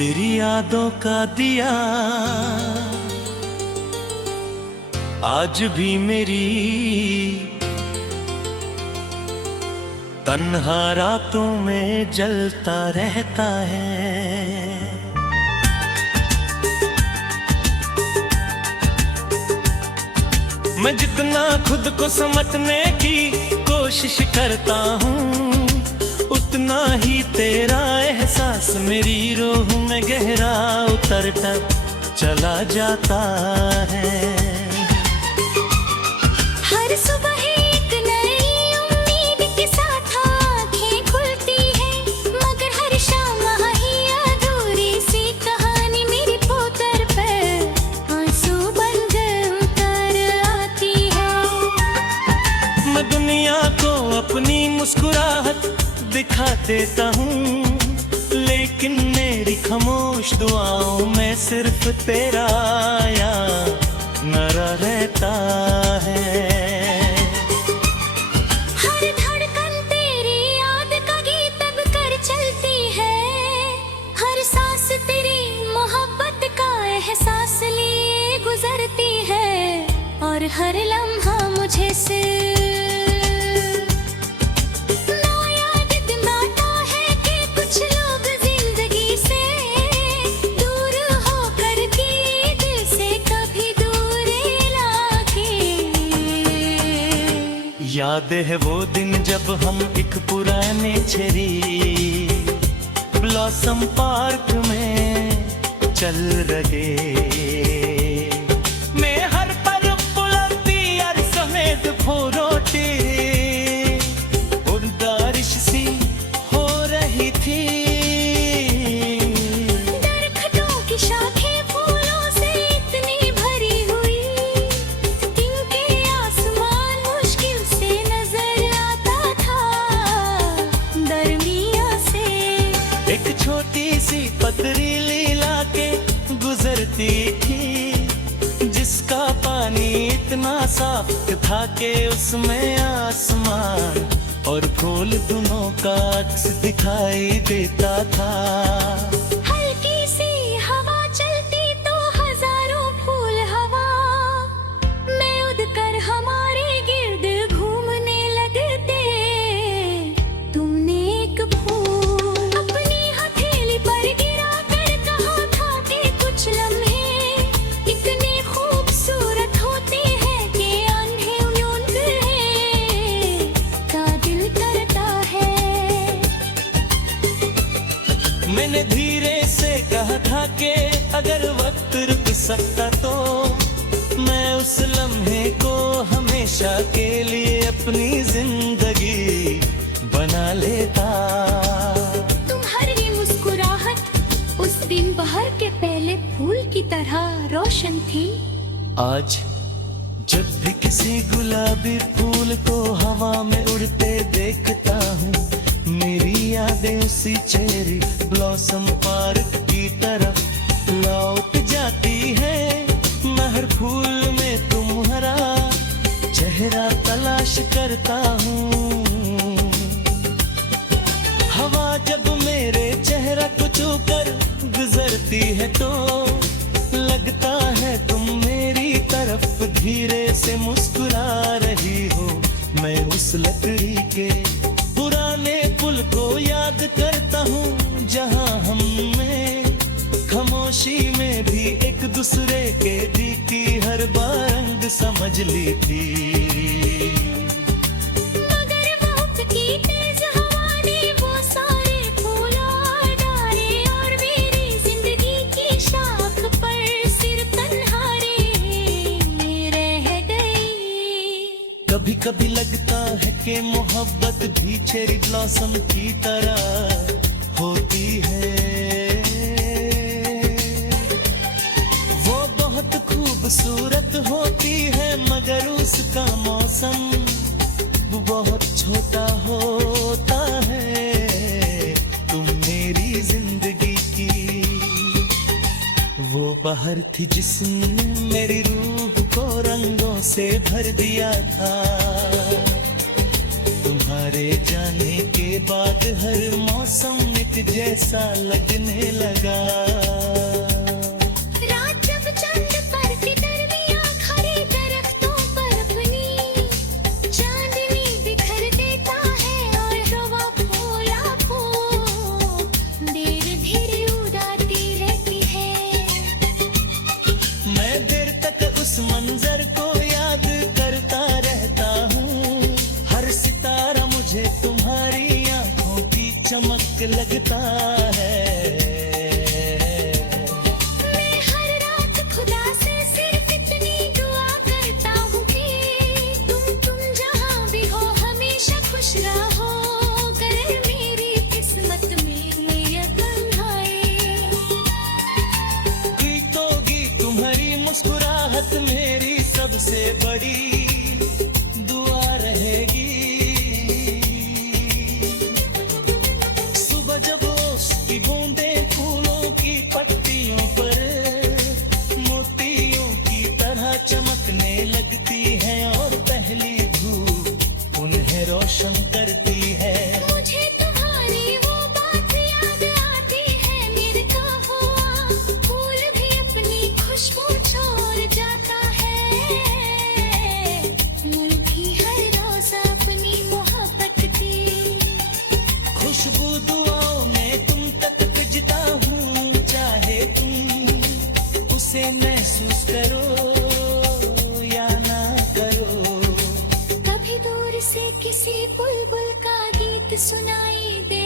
तेरी यादों का दिया आज भी मेरी तन्हा रातों में जलता रहता है। मैं जितना खुद को समझने की कोशिश करता हूँ, उतना ही तेरा एहसास मेरी रूह में गहरा उतरता चला जाता है। हर सुबह एक नई उम्मीद के साथ आँखें खुलती है, मगर हर शाम ही अधूरी सी कहानी मेरी पोतर पर आंसू बन उतर आती है। मैं दुनिया को अपनी मुस्कुराहट दिखा देता हूँ, लेकिन मेरी खामोश दुआओं में सिर्फ तेरा याद नरा रहता है। हर धड़कन तेरी याद का गीत अब कर चलती है, हर सांस तेरी मोहब्बत का एहसास लिए गुजरती है, और हर लम्हा मुझे से याद है वो दिन जब हम एक पुराने चेरी ब्लॉसम पार्क में चल रहे। मैं हर पल बुलंदी और समेत फोरोटी और बारिश सी हो रही थी। दरख्तों की शाखें फूलों से इतनी भरी हुई, इनके आसमान मुश्किल से नजर आता था दरमिया से। एक छोटी सी पथरीली लाके गुजरती थी, जिसका पानी इतना साफ था कि उसमें आसमान और फूल दोनों का अक्स दिखाई देता था। हल्की सी हवा चलती तो हजारों फूल हवा में उड़कर हमारे गिर्द घूमने लगते। तुमने एक फूल अपनी हथेली पर गिरा कर कहा था कि कुछ लम्हे इतने खूबसूरत होते हैं कि आंखें का दिल करता है। मैंने धीरे से कहा था कि अगर वक्त रुक सकता तो मैं उस लम्हे को हमेशा के लिए अपनी जिंदगी बना लेता। तुम्हारी मुस्कुराहट उस दिन बहार के पहले फूल की तरह रोशन थी। आज जब भी किसी गुलाबी फूल को हवा में उड़ते देखता हूँ, मेरी यादें उसी चेरी ब्लॉसम पार्क की तरफ लौट जाती है। मैं हर फूल में तुम्हारा चेहरा तलाश करता हूँ। हवा जब मेरे चेहरा को छूकर गुजरती है तो लगता है तुम मेरी तरफ धीरे से मुस्कुरा रही हो। मैं उस लकड़ी के पुराने पुल को याद करता हूँ, जहाँ हमने खामोशी में भी एक दूसरे के दिल की हर बात समझ ली थी। मगर वक्त की तेज हवा ने वो सारे फूल और डाले और मेरी जिंदगी की शाख पर सिर तन्हारे रह गई। कभी कभी लगता है कि मोहब्बत भी चेरी ब्लॉसम की तरह होती है। वो बहुत खूबसूरत होती है, मगर उसका मौसम बहुत छोटा होता है। तुम मेरी जिंदगी की वो बहार थी जिसने मेरी रूह को रंगों से भर दिया था। तुम्हारे जाने के बाद हर मौसम मिट जैसा लगने लगा। रात जब चंद पर फितर में आँख हरे दरख्तों पर अपनी चांदनी बिखर देता है और हवा फूला फूल देर धीरे उड़ाती रहती है। मैं देर तक उस मंजर को याद करता रहता हूँ। हर सितारा मुझे तुम्हारी आंखों की चमक लगता है। मैं हर रात खुदा से सिर्फ इतनी दुआ करता हूँ कि तुम जहाँ भी हो हमेशा खुश रहो। कर मेरी किस्मत में ये गम आए। गीतोगी तुम्हारी मुस्कुराहट मेरी सबसे बड़ी दुआ रहेगी। सुबह जब उसकी बूंदें फूलों की पत्तियों पर मोतियों की तरह चमकने लगती है और पहली धूप उन्हें रोशन करती है। मुझे तुम्हारी वो बात याद आती है। मेरे का हुआ फूल भी अपनी खुशबू छोड़ जाता है। मुल्की हर रोज अपनी मोहब्बत की खुशबू दुआओं में तुम तक भिजता हूँ। चाहे तुम उसे महसूस करो या ना करो। कभी दूर से किसी बुलबुल का गीत सुनाई दे